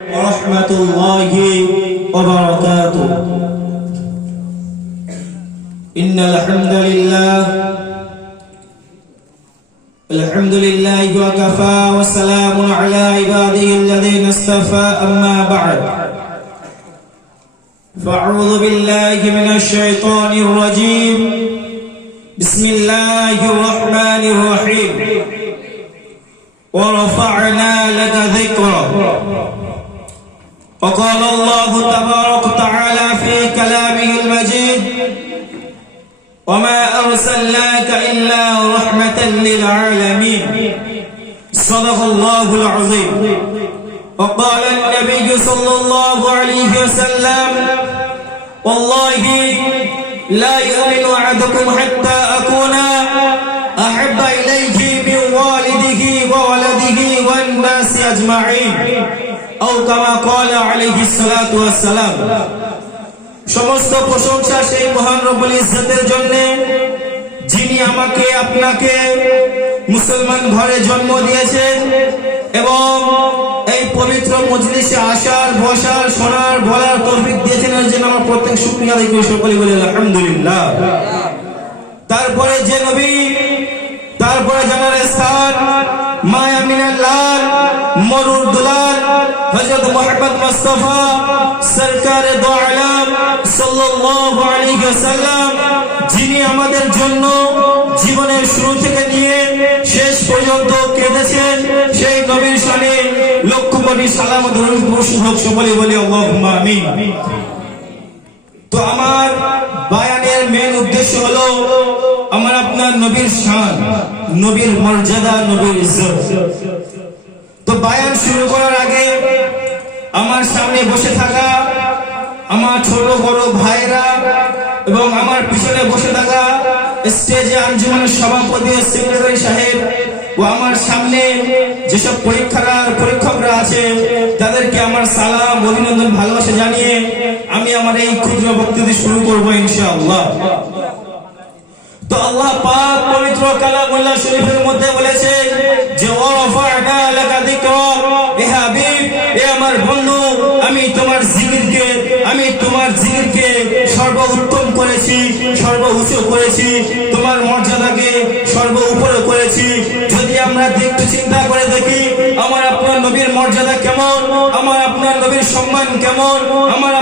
ورحمة الله وبركاته. إن الحمد لله وكفى وسلام على عباده الذين اصطفى أما بعد فأعوذ بالله من الشيطان الرجيم بسم الله الرحمن الرحيم ورفعنا لك ذكرك وقال الله تبارك وتعالى في كلامه المجيد وما أرسلناك إلا رحمة للعالمين صدق الله العظيم. وقال النبي صلى الله عليه وسلم والله لا يؤمن أحدكم حتى أكون أحب إليه من والده وولده والناس أجمعين أو كما قال عليه الصلاة والسلام. সমস্ত প্রশংসা সেই মহান রব্বুল ইজ্জতের জন্য যিনি আমাকে আপনাকে মুসলমান ঘরে জন্ম দিয়েছেন এবং এই পবিত্র মজলিসে আসার বসার শোনার বলার তৌফিক দিয়েছেন, এর জন্য আমরা প্রত্যেক শুকরিয়া আদায় করি, সকলে বলি আলহামদুলিল্লাহ। তারপরে যে নবী, তারপরে জানার স্থান মায়া মিনাল লাল মরুর দুলাল হযরত মুহাম্মদ মুস্তাফা সরকারে দো আলম সাল্লাল্লাহু আলাইহি ওয়াসাল্লাম, যিনি আমাদের জন্য জীবনের শুরু থেকে নিয়ে শেষ পর্যন্ত কেঁদেছেন, সেই নবীর শানে লক্ষ কোটি সালাম ও দরুদ বর্ষণ হোক, সকলে বলি আল্লাহুম্মা আমিন। তো আমার বায়ানের মেন উদ্দেশ্য হলো আমার আপনার নবীর শান, নবীর মর্যাদা, নবীর ইজ্জত। তো বায়ান শুরু করার আগে আমার সামনে বসে থাকা আমার ছোট বড় ভাইরা এবং আমার পিছনে বসে থাকা স্টেজে আঞ্জুমানের সভাপতি সেক্রেটারি সাহেব ও আমার সামনে যেসব পরীক্ষকরা আছে তাদেরকে আমার সালাম, অভিনন্দন, ভালোবাসা জানিয়ে আমি আমার এই ক্ষুদ্র বক্তব্য শুরু করবো ইনশাআল্লাহ। তো আল্লাহ পাক পবিত্র কালামুল্লাহ শরীফের মধ্যে বলেছে যে ওয়ারাফা'না লাকা যিকরাক, হে হাবিব, হে আমার বন্ধু, আমি তোমার জিকিরকে সর্বোত্তম করেছি, সর্বোচ্চ করেছি, তোমার মর্যাদাকে সর্ব উপরে করেছি। যদি আমরা একটু চিন্তা করে দেখি আমার আপনার নবীর মর্যাদা কেমন, আমার আপনার নবীর সম্মান কেমন, আমার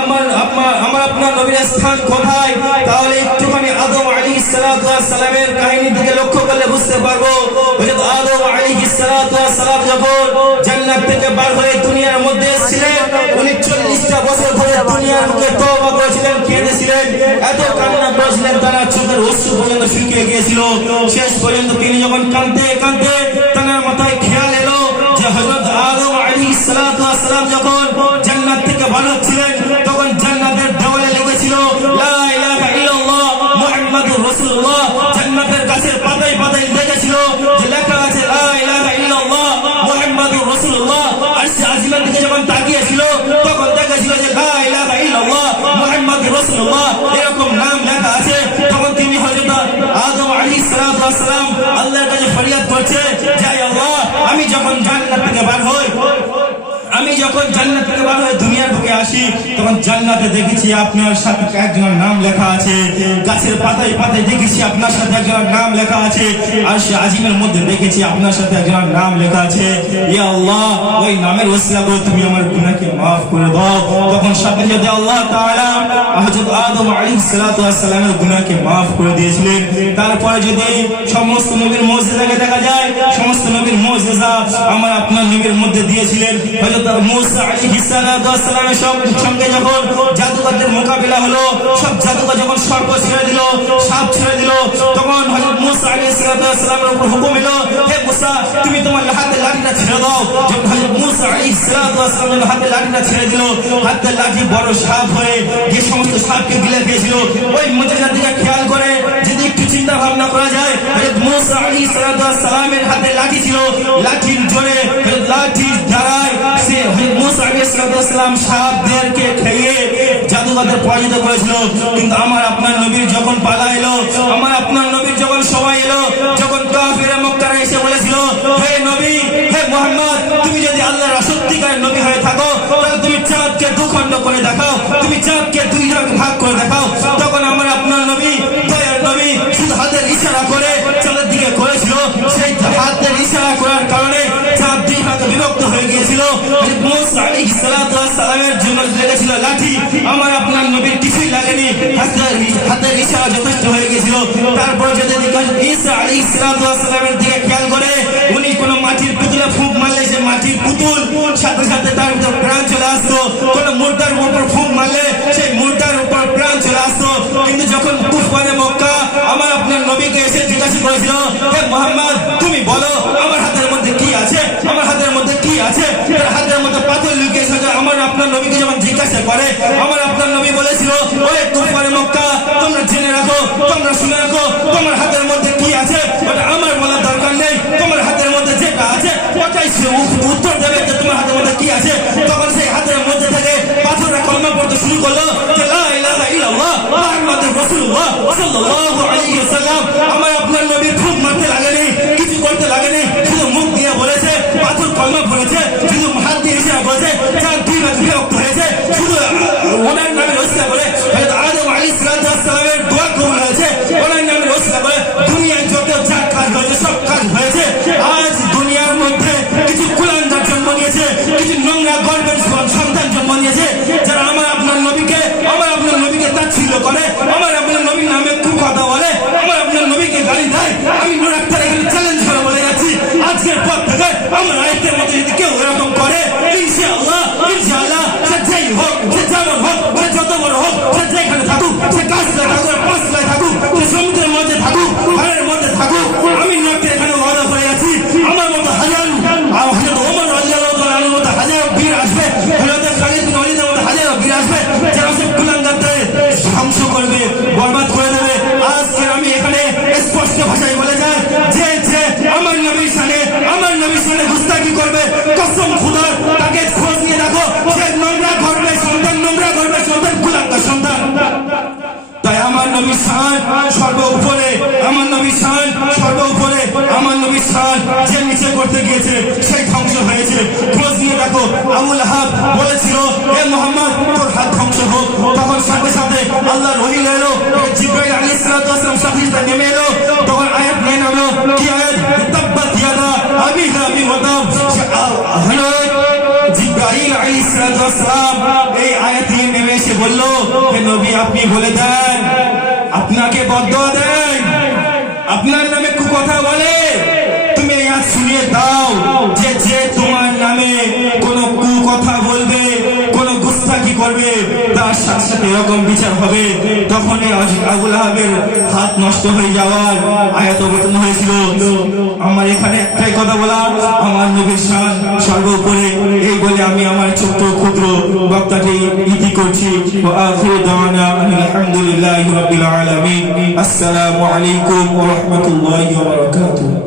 আপনার নবীর স্থান কোথায়, তাহলে একটুখানি আদম আলাইহিস সালাতু ওয়াস সালামের কাহিনী দিকে লক্ষ্য করলে বুঝতে পারবো। হযরত আদম আলাইহিস সালাতু ওয়াস সালাম যখন জান্নাত থেকে বের হয়ে দুনিয়ার মধ্যে এসেছিলেন, উনি 40টা বছর ধরে দুনিয়ার মুখে তওবা করেছিলেন, কেঁদেছিলেন, এত কান্না করেছিলেন তারা চোখের অশ্রু পর্যন্ত শুকিয়ে গিয়েছিল। শেষ পর্যন্ত তিনি যখন কাঁদতে কাঁদতে তার মাথায় খেয়াল এলো যে হযরত আদম আলাইহিস সালাতু ওয়াস সালাম যখন জান্নাত থেকে বের হচ্ছিলেন তখন জান্নাতের দেওয়ালে লেগেছিল লা ইলাহা ইল্লাল্লাহ মুহাম্মাদুর রাসূলুল্লাহ। জান্নাতের গাছের পাতায় পাতায় লেগেছিল যে লেখা আছে লা ইলাহা ইল্লাল্লাহ মুহাম্মাদুর রাসূলুল্লাহ। আরশে আজিমের দিকে যখন তাকিয়েছিল তখন দেখেছিল যে লা ইলাহা ইল্লাল্লাহ মুহাম্মাদুর রাসূলুল্লাহ এরকম নাম লেখা আছে। তখন তিনি হযরত আদম আলাইহিস সালাতু ওয়াস সালাম আল্লাহর কাছে ফরিয়াদ করছে যে আল্লাহ, আমি যখন জান্নাত থেকে বের হই দুনিয়ার বুকে আসি তখন জান্নাতে দেখেছি আপনার সাথে একজনের নাম লেখা আছে, গাছের পাতায় পাতায় দেখেছি আপনার সাথে একজনের নাম লেখা আছে, আরশে আজিমের মধ্যে দেখেছি আপনার সাথে একজনের নাম লেখা আছে। ইয়া আল্লাহ, ওই নামের ওসিলা করে তুমি আমার গুনাহকে maaf করে দাও। তখন সাথে সাথে আল্লাহ তাআলা হযরত আদম আলাইহিস সালাতু ওয়াস সালামের গুনাহকে maaf করে দিয়েছিলেন। তারপরে যদি সমস্ত নবীর মুজিজাকে দেখা যায়, সমস্ত নবীর মুজিজা আমার আপনার নবীর মধ্যে দিয়েছিলেন। হযরত মুসা আলাইহিস সালাতু ওয়াস সালামের সঙ্গে যখন জাদুকরদের মোকাবিলা হলো, সব জাদুকর যখন সর্প ছেড়ে দিল, সাপ ছেড়ে দিল, তখন হযরত মুসা আলাইহিস সালাতু ওয়াস সালামের উপর হুকুম এলো, হে মুসা, তুমি তোমার হাতে লাঠিটা ছেড়ে দাও। যখন হযরত মুসা আলাইহিস সালাতু ওয়াস সালামের হাতে লাঠিটা ছেড়ে দিল, হাতে লাঠি বড় সাপ হয়ে যে সমস্ত সাপকে গিলে দিয়েছিল। ওই মুজিজার দিকে খেয়াল করে যদি একটু চিন্তা ভাবনা করা যায়, হযরত মুসা আলাইহিস সালাতু ওয়াস সালামের হাতে লাঠি ছিল, লাঠির জোরে লাঠির দ্বারাই সে হযরত মুসা আলাইহিস সালাতু ওয়াস সালাম সাপদেরকে খেয়ে জাদুকরদের পরাজিত করেছিল। কিন্তু আমার আপনার নবীর যখন পালা এলো, আমার আপনার নবীর যখন সময় এলো, যখন কাফিরে মক্কারা এসে বলেছিল হে নবী, হে মুহাম্মদ, তুমি যদি আল্লাহর সত্যিকারের নবী হয়ে থাকো তাহলে ভাগে ভাগ করে দেখাও। তখন আমার আপনার নবী দয়ার নবী শুধু হাতের ইশারা করে চাঁদের দিকে করেছিল। সেই হাতের ইশারা করার কারণে চাঁদ দুই ভাগে বিভক্ত হয়ে গিয়েছিল। মুসা আলাইহিস সালাতু ওয়াস সালামের জন্য লেগেছিল লাঠি, আমার আপনার নবীর কিছুই লাগেনি, হাতের ইশারা যথেষ্ট হয়ে গিয়েছিল। তারপর যদি ঈসা আলাইহিস সালাতু ওয়াস সালামের দিকে খেয়াল করে, উনি কোনো মাটির পুতুলে ফুঁক মারলে সে মাটির পুতুল সাথে সাথে তার উপর প্রাণ চলে আসতো। কোনো মুর্দার উপর ফুঁক মারলে সেই মুর্দার উপর প্রাণ চলে আসতো। কিন্তু যখন কুফারে মক্কা আমার আপনার নবীকে এসে জিজ্ঞাসা করেছিল, হে মুহাম্মদ তুমি বলো আমার হাতের মধ্যে কি আছে, আমার হাতের মধ্যে কি আছে, তার হাতের মধ্যে পাথর লুকিয়েছে। আমার আপনার নবীকে যখন জিজ্ঞাসা করে, আমার আপনার নবী বলেছিল, ওই কুফারে মক্কা তোমরা জেনে রাখো, তোমরা শুনে রাখো, তোমার হাতের মধ্যে কি আছে ওটা আমার বলার দরকার নেই, তোমার হাতের মধ্যে যেটা আছে ওটাই উত্তর দেবে যে তোমার হাতের মধ্যে কি আছে। তখন সেই হাতের মধ্যে থেকে পাথরটা কলমা পড়তে শুরু করলো যে লা ইলাহা ইল্লাল্লাহ মুহাম্মাদুর রাসূলুল্লাহ সাল্লাল্লাহু আলাইহি ওয়াসাল্লাম। আমার আপনার নবী ফুঁক মারতে লাগেনি, কিছু করতে লাগেনি, শুধু মুখ দিয়ে বলেছে, পাথর কলমা পড়েছে, শুধু হাত দিয়ে ইশারা করেছে, চাঁদ দুই ভাগে বিভক্ত হয়েছে। শুধু ওনার নামের ওসিলা করে হযরত আদম আলাইহিস সালামের দোয়া কবুল হয়েছে, ওনার নামের ওসিলা করে দুনিয়ায় যত যা কাজ হয়েছে সব কাজ হয়েছে। আজ দুনিয়ার মধ্যে কিছু কুলাঙ্গার জন্ম নিয়েছে, কিছু নোংরা গর্বের সন্তান জন্ম নিয়েছে, যারা আমার আপনার নবীকে তাচ্ছিল্য করে, আমার আপনার নবীর নামে কুকথা বলে, আমার আপনার নবীকে গালি দেয়। আমি নুর আক্তার এখানে চ্যালেঞ্জ করে বলে যাচ্ছি, আজকের পর থেকে আমার আয়াতের মধ্যে যদি কেউ এরকম করে, ইনশাআল্লাহ সে যেই হোক, সে যেমন হোক, সে যত বড় হোক, সে যেখানে থাকুক, সে গাছলায় থাকুক, পাঁচলায় থাকুক, সে সমুদ্রের মধ্যে থাকুক, পাহাড়ের মধ্যে থাকুক, আমি নটকে এখানে ওয়াদা করে যাচ্ছি, আমার মতো হাজার হযরত ওমর রাদিয়াল্লাহু তাআলা আনহুর মতো হাজার বীর আসবে, হযরত খালিদ বিন ওয়ালিদের মতো হাজার বীর আসবে, যারা সব কুলাঙ্গারদের ধ্বংস করবে, বরবাদ করে দেবে। আজকে আমি এখানে স্পষ্ট ভাষায় বলে যাই, যে আমার নবীর সামনে গুস্তাখি করবে, কসম খোদার তাকে খোঁজ নিয়ে রাখো, সে নোংরা করবে সন্তান কুলাঙ্গার সন্তান। তাই আমার নবীর শান সর্ব উপরে, আমার নবীর শান সর্ব উপরে, আমার নবীর শান যে নিচে করতে গিয়েছে সেই ধ্বংস হয়েছে। খোঁজ নিয়ে দেখো, আবু লাহাব বলেছিল, হে মুহাম্মদ তোর হাত ধ্বংস হোক। তখন সাথে সাথে আল্লাহর ওহী এলো, জিবরাইল আলাইহিস সালাতু ওয়াস সালাম সাথে সাথে নেমে এলো। তখন আয়াত নিয়ে নামলো, কি আয়াত? তাব্বাত ইয়াদা আবি লাহাব ওয়া তাব। জিবরাইল আলাইহিস সালাতু ওয়াস সালাম এই আয়াত নিয়ে নেমে এসে বলল, হে নবী আপনি বলে দেন, আপনাকে বদদুয়া দেন, আপনার নামে কথা বলে, তুমি এই আয়াত শুনিয়ে দাও যে তোমার নামে কোন কথা বলবে, কোন গুস্তাখি করবে, তার সাথে সাথে এরকম বিচার হবে। তখন আবু লাহাবের হাত নষ্ট হয়ে যাওয়ার আয়াত অবতীর্ণ হয়েছিল। আমার এখানে একটাই কথা বলা, আমার নবীর শান সর্বোপরি, এই বলে আমি আমার ছোট্ট ক্ষুদ্র বক্তাটি ইতি করছি। ওয়া আখিরু দাওয়ানা আলহামদুলিল্লাহি রাব্বিল আলামিন। আসসালামু আলাইকুম ওয়া রাহমাতুল্লাহি ওয়া বারাকাতুহু।